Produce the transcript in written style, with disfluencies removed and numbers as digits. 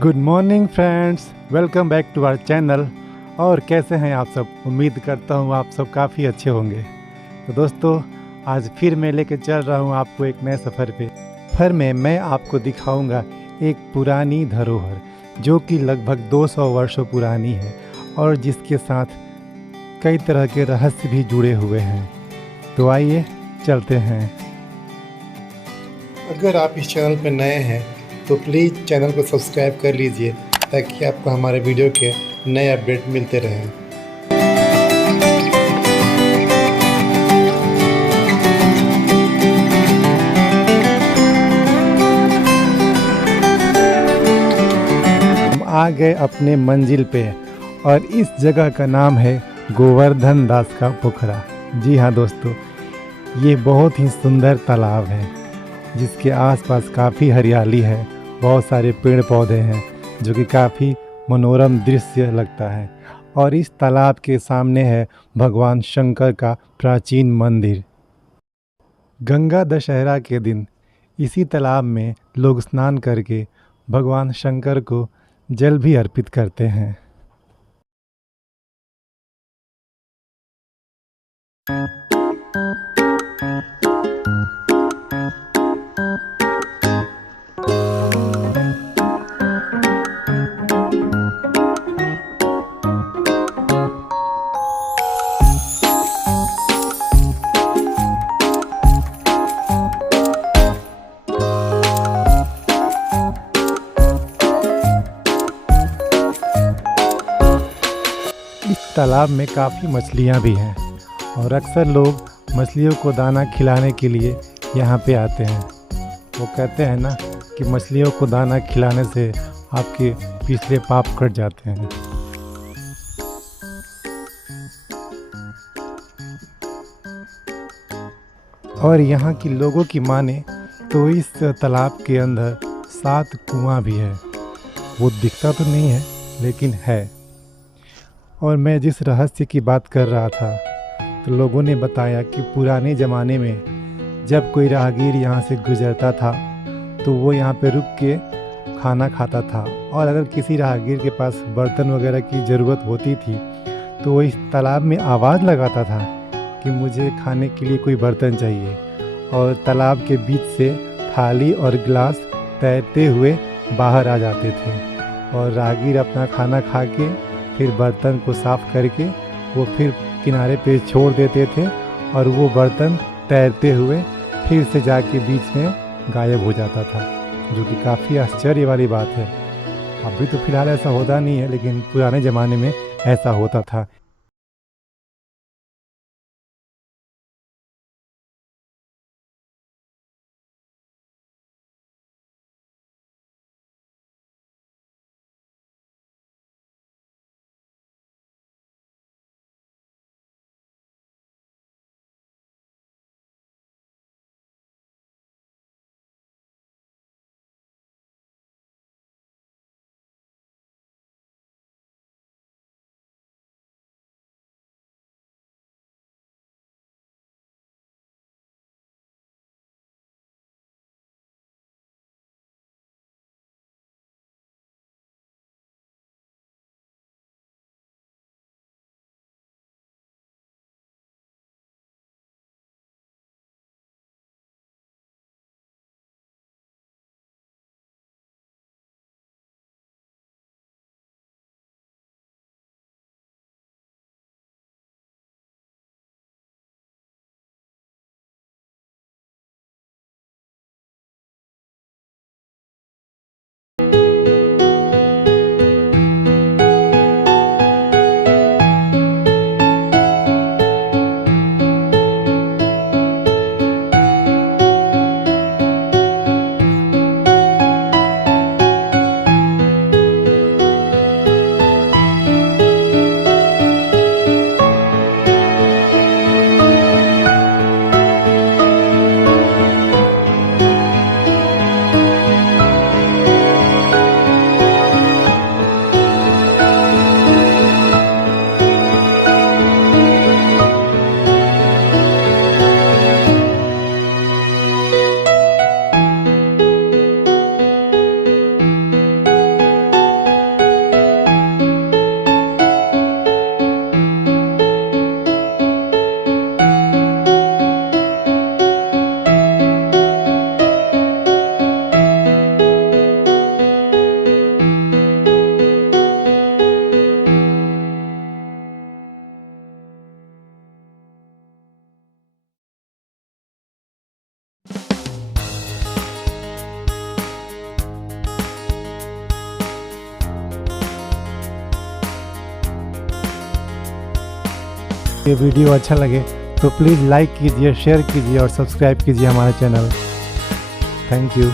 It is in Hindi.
Good morning friends, welcome back to our channel. और कैसे हैं आप सब? उम्मीद करता हूँ आप सब काफ़ी अच्छे होंगे। तो दोस्तों, आज फिर मैं लेके चल रहा हूँ आपको एक नए सफ़र पे। सफ़र में मैं आपको दिखाऊंगा एक पुरानी धरोहर जो कि लगभग 200 वर्षों पुरानी है और जिसके साथ कई तरह के रहस्य भी जुड़े हुए हैं। तो आइए चलते हैं। अगर आप इस चैनल पर नए हैं तो प्लीज़ चैनल को सब्सक्राइब कर लीजिए ताकि आपको हमारे वीडियो के नए अपडेट मिलते रहें। हम आ गए अपने मंजिल पे और इस जगह का नाम है गोवर्धन दास का पोखरा। जी हाँ दोस्तों, ये बहुत ही सुंदर तालाब है जिसके आसपास काफ़ी हरियाली है। बहुत सारे पेड़ पौधे हैं जो कि काफ़ी मनोरम दृश्य लगता है। और इस तालाब के सामने है भगवान शंकर का प्राचीन मंदिर। गंगा दशहरा के दिन इसी तालाब में लोग स्नान करके भगवान शंकर को जल भी अर्पित करते हैं। इस तालाब में काफ़ी मछलियाँ भी हैं और अक्सर लोग मछलियों को दाना खिलाने के लिए यहाँ पे आते हैं। वो कहते हैं ना कि मछलियों को दाना खिलाने से आपके पिछले पाप कट जाते हैं। और यहाँ की लोगों की माने तो इस तालाब के अंदर 7 कुआं भी है। वो दिखता तो नहीं है लेकिन है। और मैं जिस रहस्य की बात कर रहा था तो लोगों ने बताया कि पुराने ज़माने में जब कोई राहगीर यहाँ से गुजरता था तो वो यहाँ पे रुक के खाना खाता था। और अगर किसी राहगीर के पास बर्तन वगैरह की ज़रूरत होती थी तो वो इस तालाब में आवाज़ लगाता था कि मुझे खाने के लिए कोई बर्तन चाहिए। और तालाब के बीच से थाली और गिलास तैरते हुए बाहर आ जाते थे और राहगीर अपना खाना खा के फिर बर्तन को साफ़ करके वो फिर किनारे पे छोड़ देते थे और वो बर्तन तैरते हुए फिर से जाके बीच में गायब हो जाता था, जो कि काफ़ी आश्चर्य वाली बात है। अभी तो फ़िलहाल ऐसा होता नहीं है लेकिन पुराने ज़माने में ऐसा होता था। ये वीडियो अच्छा लगे तो प्लीज़ लाइक कीजिए, शेयर कीजिए और सब्सक्राइब कीजिए हमारे चैनल। Thank you.